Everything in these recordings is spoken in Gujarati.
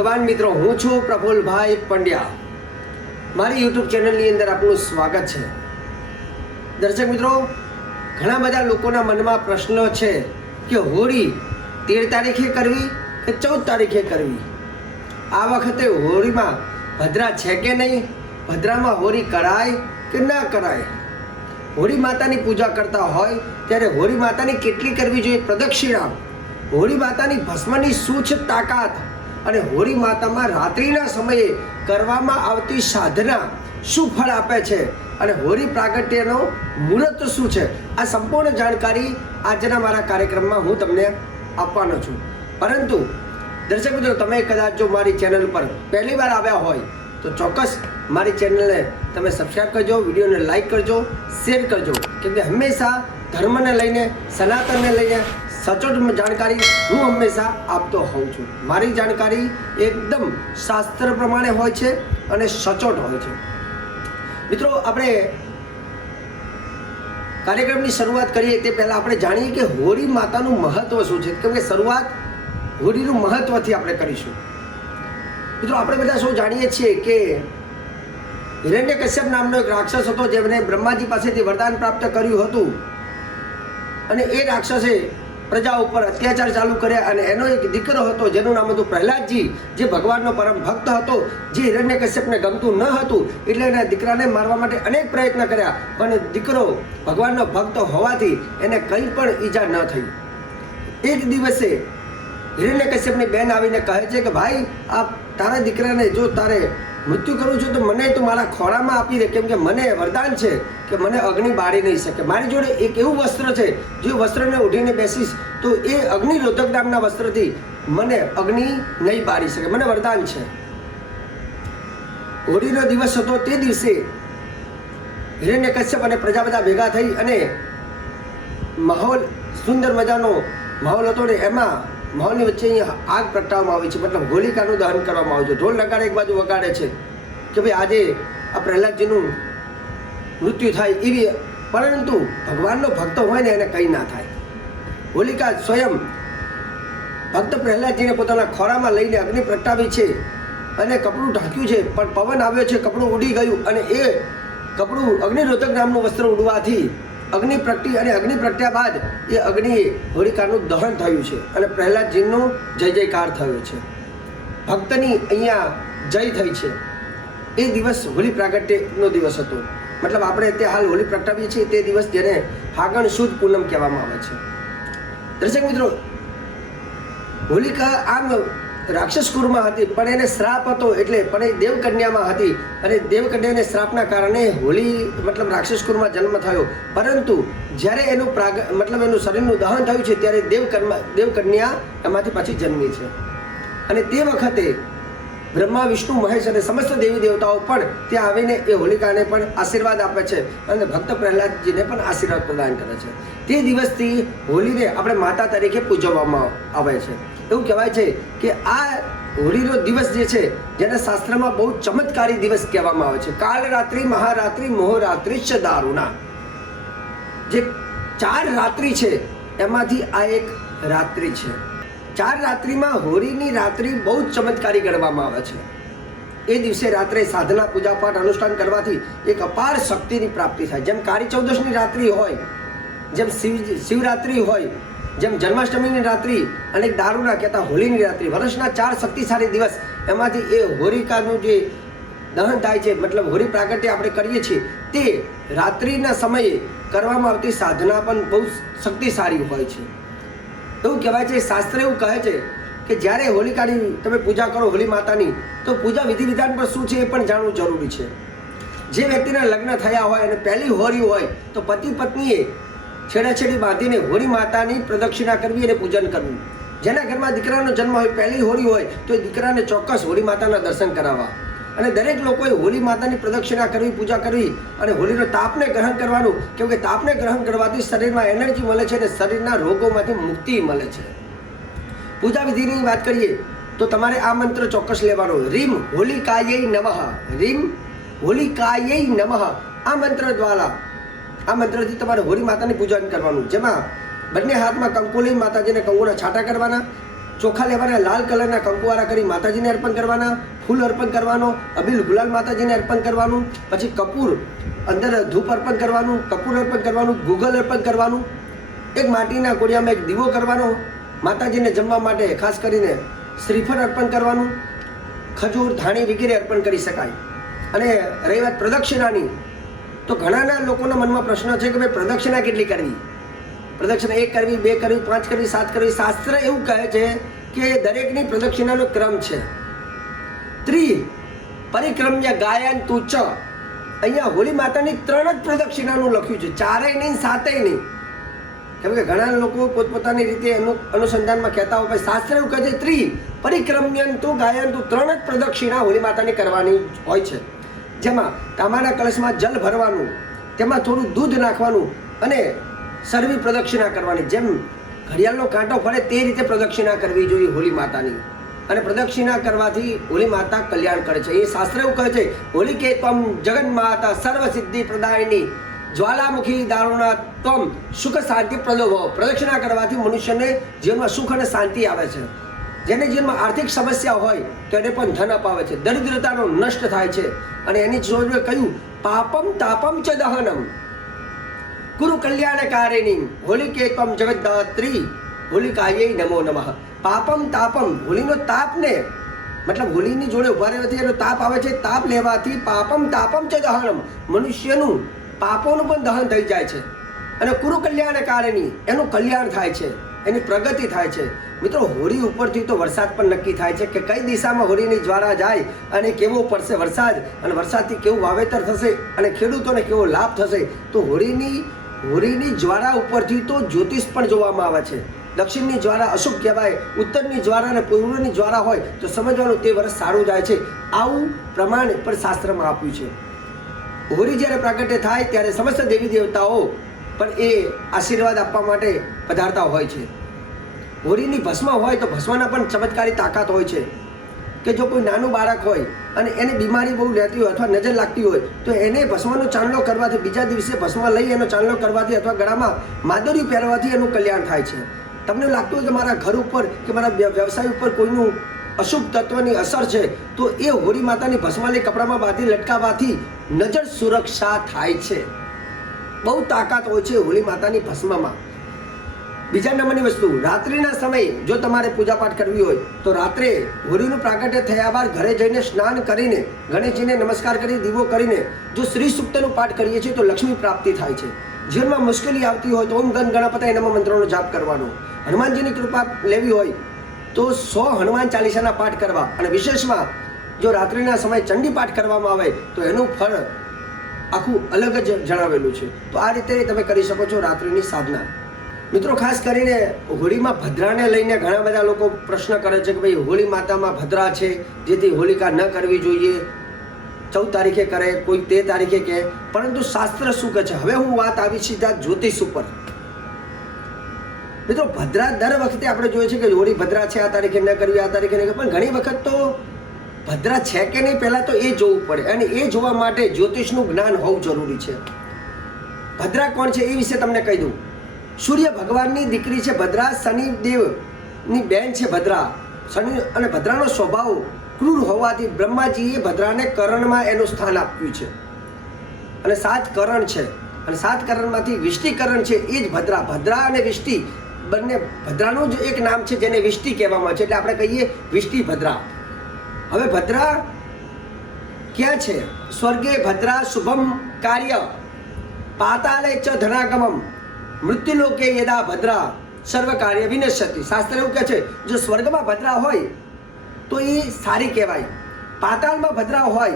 ભગવાન મિત્રો, હું છું પ્રફુલભાઈ પંડ્યા. મારી યુટ્યુબ ચેનલની અંદર આપનું સ્વાગત છે. દર્શક મિત્રો, ઘણા બધા લોકોના મનમાં પ્રશ્નો છે કે હોળી તેર તારીખે કરવી કે ચૌદ તારીખે કરવી? આ વખતે હોળીમાં ભદ્રા છે કે નહીં? ભદ્રામાં હોળી કરાય કે ના કરાય? હોળી માતાની પૂજા કરતા હોય ત્યારે હોળી માતાની કેટલી કરવી જોઈએ? પ્રદક્ષિણા. હોળી માતાની ભસ્મની શું છે તાકાત અને હોળી માતામાં રાત્રિના સમયે કરવામાં આવતી સાધના શું ફળ આપે છે? અને હોળી પ્રાગટ્યનો મુહૂર્ત શું છે? આ સંપૂર્ણ જાણકારી આજના મારા કાર્યક્રમમાં હું તમને આપવાનો છું. પરંતુ દર્શક મિત્રો, તમે કદાચ જો મારી ચેનલ પર પહેલી વાર આવ્યા હોય, તો ચોક્કસ મારી ચેનલને તમે સબસ્ક્રાઈબ કરજો, વિડીયોને લાઈક કરજો, શેર કરજો. કેમ કે હંમેશા ધર્મને લઈને, સનાતનને લઈને સચોટ જાણકારી હું હંમેશા આપતો હોઉં છું. મારી જાણકારી એકદમ શાસ્ત્ર પ્રમાણે હોય છે અને સચોટ હોય છે. મિત્રો, આપણે કાર્યક્રમની શરૂઆત કરીએ તે પહેલાં આપણે જાણીએ કે હોળી માતાનું મહત્વ શું છે. કેમ કે શરૂઆત હોળીનું મહત્વથી આપણે કરીશું. મિત્રો, આપણે બધા સૌ જાણીએ છીએ કે હિરણ્ય કશ્યપ નામનો એક રાક્ષસ હતો જેમને બ્રહ્માજી પાસેથી વરદાન પ્રાપ્ત કર્યું હતું. અને એ રાક્ષસે પ્રજા ઉપર અત્યાચાર ચાલુ કર્યા અને એનો એક દીકરો હતો, જેનું નામ હતું પ્રહલાદજી, જે ભગવાનનો પરમ ભક્ત હતો, જે હિરણ્ય કશ્યપને ગમતું ન હતું, એટલે એના દીકરાને મારવા માટે અનેક પ્રયત્ન કર્યા, પણ દીકરો ભગવાનનો ભક્ત હોવાથી એને કંઈ પણ ઈજા ન થઈ. એક દિવસે હિરણ્ય કશ્યપની બેન આવીને કહે છે કે ભાઈ, આ તારા દીકરાને જો તારે મૃત્યુ કરવું છે તો મને તો મારા ખોળામાં આપી દે. કેમ કે મને વરદાન છે કે મને અગ્નિ બાળી નહીં શકે. મારી જોડે એક એવું વસ્ત્ર છે, જે વસ્ત્રને ઉઠીને બેસીશ તો એ અગ્નિરોધક નામના વસ્ત્રથી મને અગ્નિ નહીં બાળી શકે. મને વરદાન છે. હોળીનો દિવસ હતો તે દિવસે હિરણ્ય કશ્યપ અને પ્રજા બધા ભેગા થઈ અને માહોલ, સુંદર મજાનો માહોલ હતો ને એમાં માહોલની વચ્ચે અહીંયા આગ પ્રગટાવવામાં આવી છે. મતલબ હોલિકાનું દહન કરવામાં આવે છે. ઢોલ નગાડે એક બાજુ વગાડે છે કે ભાઈ આજે આ પ્રહલાદજીનું મૃત્યુ થાય એવી, પરંતુ ભગવાનનો ભક્ત હોય ને એને કંઈ ના થાય. હોલિકા સ્વયં ભક્ત પ્રહલાદજીને પોતાના ખોરામાં લઈને અગ્નિ પ્રગટાવી છે અને કપડું ઢાંક્યું છે, પણ પવન આવ્યો છે, કપડું ઉડી ગયું અને એ કપડું અગ્નિરોધક નામનું વસ્ત્ર ઉડવાથી અગ્નિ પ્રગટી અને અગ્નિ પ્રગટ્યા બાદ એ અગ્નિ હોલિકાનું દહન થયું છે અને પ્રહલાદજીનું જય જયકાર થયો છે. ભક્તની અહીંયા જય થઈ છે. એ દિવસ હોળી પ્રાગટ્યનો દિવસ હતો. મતલબ આપણે તે હાલ હોળી પ્રગટાવીએ છીએ તે દિવસ જેને ફાગણ સુદ પૂનમ કહેવામાં આવે છે. દર્શક મિત્રો, હોલિકા આમ રાક્ષસ કુળમાં હતી, પણ એને શ્રાપ હતો એટલે, પણ એ દેવકન્યામાં હતી. અને દેવકન્યાને શ્રાપના કારણે હોળી મતલબ રાક્ષસ કુળમાં જન્મ થયો. પરંતુ જ્યારે એનું પ્રાગ, મતલબ એનું શરીરનું દહન થયું છે, ત્યારે દેવકન્યા દેવકન્યા એમાંથી પાછી જન્મી છે. અને તે વખતે બ્રહ્મા, વિષ્ણુ, મહેશ અને સમસ્ત દેવી દેવતાઓ પણ ત્યાં આવીને એ હોલિકાને પણ આશીર્વાદ આપે છે અને ભક્ત પ્રહલાદજીને પણ આશીર્વાદ પ્રદાન કરે છે. તે દિવસથી હોળીને આપણે માતા તરીકે પૂજવવામાં આવે છે. એવું કહેવાય છે કે આ હોળીનો દિવસ જે છે, જેને શાસ્ત્રમાં બહુ ચમત્કારી દિવસ કહેવામાં આવે છે. કાલ રાત્રિ મહારાત્રિ, મોહરાત્રિ ચ દારૂણા જે ચાર રાત્રિ છે, એમાંથી આ એક રાત્રિ છે. ચાર રાત્રિમાં હોળીની રાત્રિ બહુ જ ચમત્કારી ગણવામાં આવે છે. એ દિવસે રાત્રે સાધના, પૂજાપાઠ, અનુષ્ઠાન કરવાથી એક અપાર શક્તિની પ્રાપ્તિ થાય. જેમ કાળી ચૌદશની રાત્રિ હોય, જેમ શિવ, શિવરાત્રિ હોય જેમ જન્માષ્ટમીની રાત્રિ અને દારૂના કહેતા હોળીની રાત્રિ, વર્ષના ચાર શક્તિશાળી દિવસ, એમાંથી એ હોરિકાનું જે દહન થાય છે, મતલબ હોળી પ્રાગટ્ય આપણે કરીએ છીએ, તે રાત્રિના સમયે કરવામાં આવતી સાધના પણ બહુ શક્તિશાળી હોય છે. એવું કહેવાય છે, શાસ્ત્ર એવું કહે છે કે જ્યારે હોલિકાની તમે પૂજા કરો હોલી માતાની, તો પૂજા વિધિ વિધાન પર શું છે એ પણ જાણવું જરૂરી છે. જે વ્યક્તિના લગ્ન થયા હોય અને પહેલી હોળી હોય, તો પતિ પત્નીએ છેડાછેડી બાંધીને હોળી માતાની પ્રદક્ષિણા કરવી અને પૂજન કરવું. જેના ઘરમાં દીકરાનો જન્મ હોય, પહેલી હોળી હોય, તો એ દીકરાને ચોક્કસ હોળી માતાના દર્શન કરાવવા. અને દરેક લોકોએ હોળી માતાની પ્રદક્ષિણા કરવી, પૂજા કરવી અને હોળીનો તાપને ગ્રહણ કરવાનું કેમ કે તાપને ગ્રહણ કરવાથી શરીરમાં એનર્જી મળે છે અને શરીરના રોગોમાંથી મુક્તિ મળે છે. પૂજા વિધિની વાત કરીએ, તો તમારે આ મંત્ર ચોક્કસ લેવાનો. રીમ હોલિકાયે નમઃ, રીમ હોલિકાયે નમઃ. આ મંત્ર દ્વારા આ મંત્રથી તમારે હોળી માતાની પૂજન કરવાનું. જેમાં બંને હાથમાં કંકુ લઈ માતાજીને કંકુના છાંટા કરવાના, ચોખા લેવાના, લાલ કલરના કંકુવારા કરી માતાજીને અર્પણ કરવાના, ફૂલ અર્પણ કરવાનો અભિલ ગુલાલ માતાજીને અર્પણ કરવાનું, પછી કપૂર અંદર ધૂપ અર્પણ કરવાનું, કપૂર અર્પણ કરવાનું, ગુગલ અર્પણ કરવાનું, એક માટીના કોડિયામાં એક દીવો કરવાનો, માતાજીને જમવા માટે ખાસ કરીને શ્રીફળ અર્પણ કરવાનું, ખજૂર, ધાણી વગેરે અર્પણ કરી શકાય. અને રહી વાત પ્રદક્ષિણાની તો ઘણાના લોકોના મનમાં પ્રશ્ન છે કે ભાઈ પ્રદક્ષિણા કેટલી કરવી? પ્રદક્ષિણા એક કરવી, બે કરવી, પાંચ કરવી, સાત કરવી. શાસ્ત્ર એવું કહે છે કે દરેકની પ્રદક્ષિણાનો ક્રમ છે. ત્રી પરિક્રમ્ય ગાયન તું ચ અહીંયા હોળી માતાની ત્રણ જ પ્રદક્ષિણાનું લખ્યું છે. ચારેય નહીં, સાતેય નહીં. કેમ કે ઘણા લોકો પોતપોતાની રીતે એનું અનુસંધાનમાં કહેતા હોય શાસ્ત્ર એવું કહે છે ત્રી પરિક્રમ્યન તું ગાયન તું ત્રણ જ પ્રદક્ષિણા હોળી માતાની કરવાની હોય છે. જેમાં તાંબાના કળશમાં જલ ભરવાનું, તેમાં થોડું દૂધ નાખવાનું અને સર્વી પ્રદક્ષિણા કરવાની. જેમ ઘડિયાળનો કાંટો ફરે તે રીતે પ્રદક્ષિણા કરવી જોઈએ હોલી માતાની. અને પ્રદક્ષિણા કરવાથી હોલી માતા કલ્યાણ કરે છે. એ શાસ્ત્ર એવું કહે છે હોલી કે તમ જગન માતા સર્વ સિદ્ધિ પ્રદાયની. જ્વાલામુખી દારૂના તમ સુખ શાંતિ પ્રલોભો. પ્રદક્ષિણા કરવાથી મનુષ્યને જીવનમાં સુખ અને શાંતિ આવે છે. જેને જીવનમાં આર્થિક સમસ્યા હોય તો એને પણ ધન અપાવે છે. દરિદ્રતાનો નષ્ટ થાય છે. અને એની જોડે કહ્યું, પાપમ તાપમ ચ દહનમ. ગુરુ કલ્યાણકારિણી હોલિકે ત્વમ જગદ્ધાત્રી હોલિકાયે નમો નમઃ. પાપમ તાપમ, હોલીનો તાપને મતલબ હોલીની જોડે ઊભા રહેવાથી એનો તાપ આવે છે, તાપ લેવાથી પાપમ તાપમ ચ દહનમ. મનુષ્યનું પાપોનું પણ દહન થઈ જાય છે. અને કુરુ કલ્યાણ કારણી એનું કલ્યાણ થાય છે. એની પ્રગતિ થાય છે. મિત્રો હોળી ઉપરથી તો વરસાદ પણ નક્કી થાય છે કે કઈ દિશામાં હોળીની જ્વાળા જાય અને કેવો પડશે વરસાદ અને વરસાદથી કેવું વાવેતર થશે અને ખેડૂતોને કેવો લાભ થશે, તો હોળીની હોળીની જ્વાળા ઉપરથી તો જ્યોતિષ પણ જોવામાં આવે છે. દક્ષિણની જ્વાળા અશુભ કહેવાય, ઉત્તરની જ્વાળા અને પૂર્વની જ્વાળા હોય તો સમજવાનું તે વર્ષ સારું જાય છે. આવું પ્રમાણ પણ શાસ્ત્રમાં આપ્યું છે. હોળી જ્યારે પ્રાગટ્ય થાય ત્યારે સમસ્ત દેવી દેવતાઓ પણ એ આશીર્વાદ આપવા માટે પધારતા હોય છે. હોળીની ભસ્મ હોય તો ભસ્મના પણ ચમત્કારી તાકાત હોય છે. કે જો કોઈ નાનું બાળક હોય અને એને બીમારી બહુ રહેતી હોય અથવા નજર લાગતી હોય, તો એને ભસ્મનો ચાંદલો કરવાથી, બીજા દિવસે ભસ્મ લઈ એનો ચાંદલો કરવાથી અથવા ગળામાં માદુરી પહેરવાથી એનું કલ્યાણ થાય છે. તમને લાગતું હોય કે મારા ઘર ઉપર કે મારા વ્યવસાય ઉપર કોઈનું અશુભ તત્વની અસર છે, તો એ હોળી માતાની ભસ્માની કપડામાં બાંધી લટકાવવાથી નજર સુરક્ષા થાય છે. બહુ તાકાત હોય છે હોળી માતાની ભસ્મમાં. બીજા નંબરની વસ્તુ, રાત્રિના સમયે જો તમારે પૂજાપાઠ કરવી હોય, તો રાત્રે હોળીનું પ્રાગટ્ય થયા બાદ ઘરે જઈને સ્નાન કરીને, ગણેશજીને નમસ્કાર કરી, દીવો કરીને, જો શ્રી સૂક્તનું પાઠ કરીએ છીએ તો લક્ષ્મી પ્રાપ્તિ થાય છે. જીવનમાં મુશ્કેલી આવતી હોય તો ઓમ ગણ ગણપતાય નમઃ મંત્રોનો જાપ કરવાનો. હનુમાનજીની કૃપા લેવી હોય તો સો હનુમાન ચાલીસાના પાઠ કરવા. અને વિશેષમાં જો રાત્રિના સમયે ચંડી પાઠ કરવામાં આવે, તો એનું ફળ આખું અલગ જ જણાવેલું છે. તો આ રીતે તમે કરી શકો છો રાત્રિની સાધના. મિત્રો, ખાસ કરીને હોળીમાં ભદ્રાને લઈને ઘણા બધા લોકો પ્રશ્ન કરે છે કે ભાઈ, હોળી માતામાં ભદ્રા છે, જેથી હોલિકા ન કરવી જોઈએ. ચૌદ તારીખે કરે, કોઈ તે તારીખે કહે પરંતુ શાસ્ત્ર શું કહે છે? હવે હું વાત આવી સીધા જ્યોતિષ ઉપર. મિત્રો, ભદ્રા દર વખતે આપણે જોઈએ છે કે હોળી ભદ્રા છે, આ તારીખે ન કરવી, આ તારીખે ન કરવી. પણ ઘણી વખત તો ભદ્રા છે કે નહીં પહેલાં તો એ જોવું પડે અને એ જોવા માટે જ્યોતિષનું જ્ઞાન હોવું જરૂરી છે. ભદ્રા કોણ છે એ વિશે તમને કહી દઉં. સૂર્ય ભગવાનની દીકરી છે ભદ્રા, શનિદેવની બેન છે ભદ્રા. શનિ અને ભદ્રાનો સ્વભાવ ક્રૂર હોવાથી બ્રહ્માજીએ ભદ્રાને કરણમાં એનું સ્થાન આપ્યું છે. અને સાત કરણ છે. અને સાત કરણમાંથી વિષ્ટિકરણ છે એ જ ભદ્રા. ભદ્રા અને વિષ્ટિ બંને ભદ્રાનું જ એક નામ છે જેને વિષ્ટિ કહેવામાં છે. એટલે આપણે કહીએ વિષ્ટિ ભદ્રા. હવે ભદ્રા ક્યાં છે? સ્વર્ગે ભદ્રા શુભમ કાર્ય. પાતાલે ચ ધનાગમમ. મૃત્યુલોકે યદા ભદ્રા. સર્વ કાર્ય વિનશ્યતિ. શાસ્ત્ર એવું કહે છે, જો સ્વર્ગમાં ભદ્રા હોય, તો એ સારી કહેવાય. પાતાળમાં ભદ્રા હોય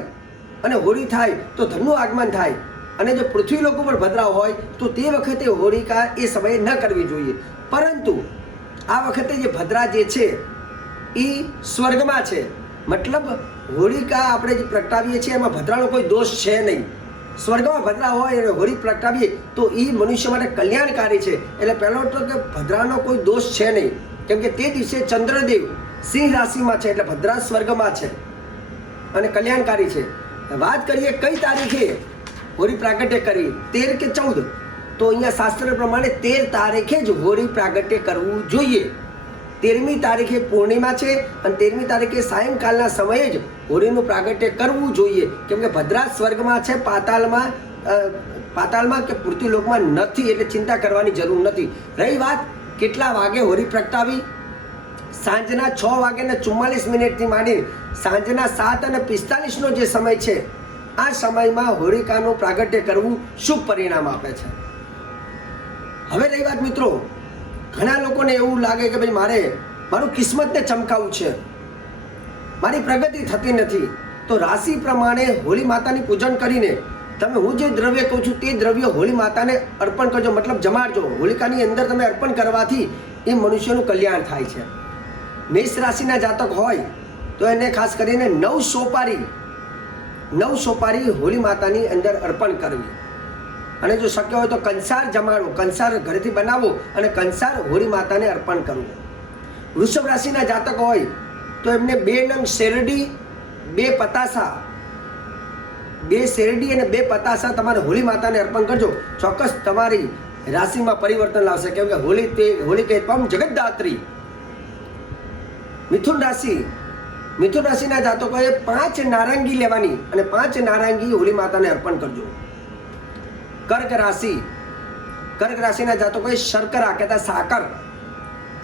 અને હોળી થાય, તો ધનનું આગમન થાય. અને જો પૃથ્વી લોકો પર ભદ્રા હોય, તો તે વખતે હોળિકા એ સમયે ન કરવી જોઈએ. પરંતુ આ વખતે જે ભદ્રા જે છે, એ સ્વર્ગમાં છે. મતલબ હોળિકા આપણે જે પ્રગટાવીએ છીએ, એમાં ભદ્રાનો કોઈ દોષ છે નહીં. સ્વર્ગમાં ભદ્રા હોય અને હોળી પ્રગટાવીએ, તો એ મનુષ્ય માટે કલ્યાણકારી છે. એટલે પહેલો તો કે ભદ્રાનો કોઈ દોષ છે નહીં. કેમ કે તે દિવસે ચંદ્રદેવ સિંહ રાશિમાં છે, એટલે ભદ્રા સ્વર્ગમાં છે અને કલ્યાણકારી છે. વાત કરીએ કઈ તારીખે? હોળી પ્રાગટ્ય કરી, તેર કે ચૌદ? તો અહીંયા શાસ્ત્ર પ્રમાણે તેર તારીખે જ હોળી પ્રાગટ્ય કરવું જોઈએ. તેરમી તારીખે પૂર્ણિમા છે અને તેરમી તારીખે સાયંકાલના સમયે જ હોળીનું પ્રાગટ્ય કરવું જોઈએ. કેમ કે ભદ્રાજ સ્વર્ગમાં છે, પાતાલમાં પાતાલમાં કે પૃથ્વીલોકમાં નથી એટલે ચિંતા કરવાની જરૂર નથી. રહી વાત કેટલા વાગે હોળી પ્રગટાવી? સાંજના છ વાગ્યાને ચુમ્માલીસ મિનિટથી માંડીને સાંજના સાત અને પિસ્તાલીસનો જે સમય છે, આ સમયમાં હોળિકાનું પ્રાગટ્ય કરવું શુભ પરિણામ આપે છે? હવે રહી વાત મિત્રો ઘણા લોકોને એવું લાગે કે ભાઈ મારે, મારું કિસ્મતને ચમકાવવું છે. મારી પ્રગતિ થતી નથી. તો રાશિ પ્રમાણે હોળી માતાની પૂજન કરીને તમે હું જે દ્રવ્ય કહું છું તે દ્રવ્ય હોળી માતાને અર્પણ કરજો. મતલબ જમાડજો. હોલિકાની અંદર તમે અર્પણ કરવાથી એ મનુષ્યનું કલ્યાણ થાય છે. મેષ રાશિના જાતક હોય તો એને ખાસ કરીને નવ સોપારી નવ સોપારી હોળી માતાની અંદર અર્પણ કરવી. અને જો શક્ય હોય તો કંસાર જમાડવો કંસાર ઘરેથી બનાવવો અને કંસાર હોળી માતાને અર્પણ કરવું વૃષભ રાશિના જાતક હોય તો એમને બે નંગ શેરડી, બે પતાસા, બે શેરડી અને બે પતાસા તમારે હોળી માતાને અર્પણ કરજો. ચોક્કસ તમારી રાશિમાં પરિવર્તન લાવશે. કેમ કે હોળી તે, હોળી કહે પમ જગતદાત્રી મિથુન રાશિ, મિથુન રાશિના જાતકોએ પાંચ નારંગી લેવાની અને પાંચ નારંગી હોળી માતાને અર્પણ કરજો. કર્ક રાશિ. કર્ક રાશિના જાતકોએ શર્કરા કહેતા સાકર.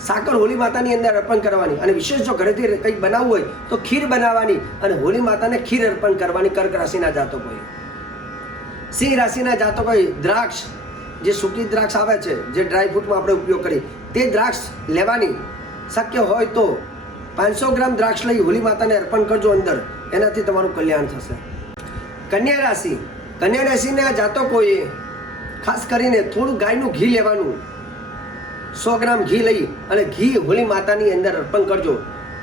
સાકર હોલી માતાની અંદર અર્પણ કરવાની અને વિશેષ જો ઘરેથી કંઈક બનાવવું હોય તો ખીર બનાવવાની અને હોલી માતાને ખીર અર્પણ કરવાની કર્ક રાશિના જાતકોએ. સિંહ રાશિના જાતકોએ દ્રાક્ષ, જે સૂકી દ્રાક્ષ આવે છે, જે ડ્રાય ફ્રૂટમાં આપણે ઉપયોગ કરીએ, તે દ્રાક્ષ લેવાની. શક્ય હોય તો પાંચસો ગ્રામ દ્રાક્ષ લઈ હોલી માતાને અર્પણ કરજો અંદર. એનાથી તમારું કલ્યાણ થશે. કન્યા રાશિ. કન્યા રાશિના જાતકોએ ખાસ કરીને થોડું ગાયનું ઘી લેવાનું. સો ગ્રામ ઘી લઈ અને ઘી હોળી માતાની અંદર અર્પણ કરજો.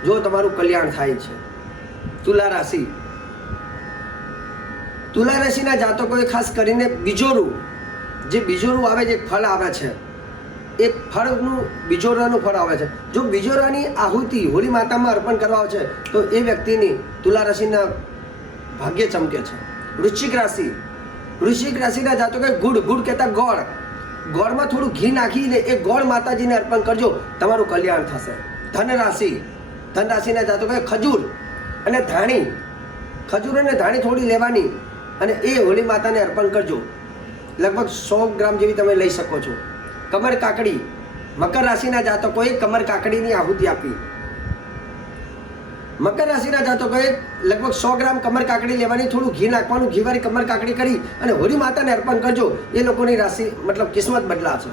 જો તમારું કલ્યાણ થાય છે. તુલા રાશિ. તુલા રાશિના જાતકોએ ખાસ કરીને બીજોરું. જે બીજોરું આવે છે, ફળ આવે છે. એ ફળનું, બીજોરાનું ફળ આવે છે. જો બીજોરાની આહુતિ હોળી માતામાં અર્પણ કરવા આવે છે, તો એ વ્યક્તિની તુલા રાશિના ભાગ્ય ચમકે છે. વૃશ્ચિક રાશિ. વૃશ્ચિક રાશિના જાતકોએ ગુડ ગુડ કહેતા ગોળ. ગોળમાં થોડું ઘી નાખીને એ ગોળ માતાજીને અર્પણ કરજો, તમારું કલ્યાણ થશે. ધન રાશિ ધન રાશિના જાતકોએ ખજૂર અને ધાણી. ખજૂર અને ધાણી થોડી લેવાની અને એ હોળી માતાને અર્પણ કરજો. લગભગ સો ગ્રામ જેવી તમે લઈ શકો છો. કમર કાકડી. મકર રાશિના જાતકોએ કમર કાકડીની આહુતિ આપી. મકર રાશિના જાતકોએ લગભગ સો ગ્રામ કમર કાકડી લેવાની, થોડું ઘી નાખવાનું, ઘીવાળી કમર કાકડી કરી અને હોળી માતાને અર્પણ કરજો. એ લોકોની રાશિ, મતલબ કિસ્મત બદલાશે.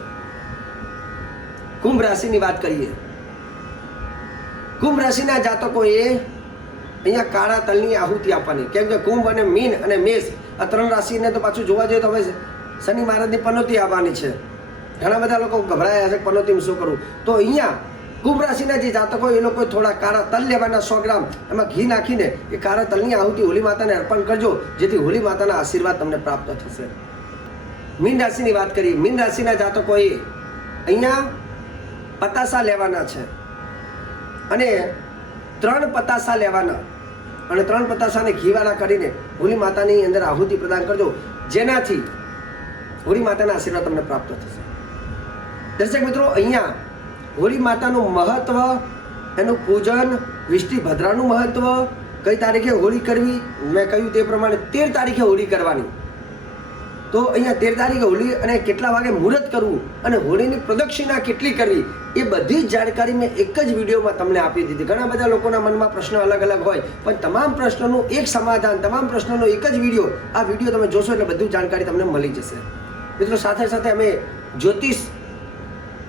કુંભ રાશિની વાત કરીએ. કુંભ રાશિના જાતકોએ અહીંયા કાળા તલની આહુતિ આપવાની. કેમ કે કુંભ અને મીન અને મેષ, આ ત્રણ રાશિને તો પાછું જોવા જઈએ તો હવે શનિ, મહારાજની પનોતી આવવાની છે. ઘણા બધા લોકો ગભરાયા છે પનોતી શું કરું? તો અહીંયા કુંભ રાશિના જે જાતકો, એ લોકો થોડા કાળા તલ લેવાના સો ગ્રામ. એમાં ઘી નાખીને એ કાળા તલની આહુતિ હોલી માતાને અર્પણ કરજો, જેથી હોલી માતાના આશીર્વાદ તમને પ્રાપ્ત થશે. મીન રાશિની વાત કરીએ. મીન રાશિના જાતકોએ અહીંયા પતાસા લેવાના છે. અને ત્રણ પતાસા લેવાના. અને ત્રણ પતાસાને ઘીવાળા કરીને હોલી માતાની અંદર આહુતિ પ્રદાન કરજો, જેનાથી હોળી માતાના આશીર્વાદ તમને પ્રાપ્ત થશે. દર્શક મિત્રો, અહીંયા હોળી માતાનું મહત્વ, એનું પૂજન વિષ્ટિ ભદ્રાનું મહત્વ, કઈ તારીખે હોળી કરવી, મેં કહ્યું તે પ્રમાણે તેર તારીખે હોળી કરવાની. તો અહીંયા તેર તારીખે હોળી અને કેટલા વાગે મુહૂર્ત કરવું અને હોળીની પ્રદક્ષિણા કેટલી કરવી, એ બધી જ જાણકારી મેં એક જ વિડીયોમાં તમને આપી દીધી. ઘણા બધા લોકોના મનમાં પ્રશ્નો અલગ અલગ હોય, પણ તમામ પ્રશ્નોનું એક સમાધાન, તમામ પ્રશ્નોનો એક જ વીડિયો, આ વીડિયો તમે જોશો એટલે બધું જાણકારી તમને મળી જશે. મિત્રો, સાથે સાથે અમે જ્યોતિષ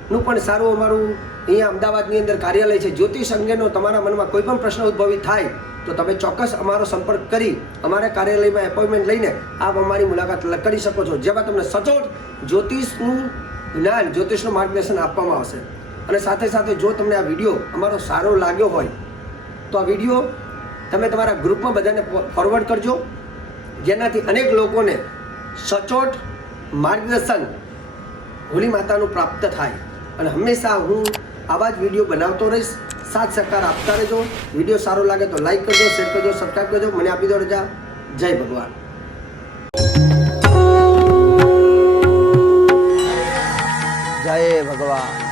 નું પણ સારું અમારું અહીંયા અમદાવાદની અંદર કાર્યાલય છે. જ્યોતિષ અંગેનો તમારા મનમાં કોઈ પણ પ્રશ્ન ઉદ્ભવિત થાય તો તમે ચોક્કસ અમારો સંપર્ક કરી અમારા કાર્યાલયમાં એપોઇન્ટમેન્ટ લઈને આપ અમારી મુલાકાત કરી શકો છો. જેમાં તમને સચોટ જ્યોતિષનું જ્ઞાન, જ્યોતિષનું માર્ગદર્શન આપવામાં આવશે. અને સાથે સાથે જો તમને આ વીડિયો અમારો સારો લાગ્યો હોય, તો આ વીડિયો તમે તમારા ગ્રુપમાં બધાને ફોરવર્ડ કરજો. જેનાથી અનેક લોકોને સચોટ માર્ગદર્શન હોલી માતાનું પ્રાપ્ત થાય. અને હંમેશા હું આવા જ વીડિયો બનાવતો રહીશ. સાથ સહકાર આપતા રહેજો. વીડિયો સારો લાગે તો લાઈક કરજો શેર કરજો સબસ્ક્રાઈબ કરજો. મને આપી દો રજા. જય ભગવાન. જય ભગવાન.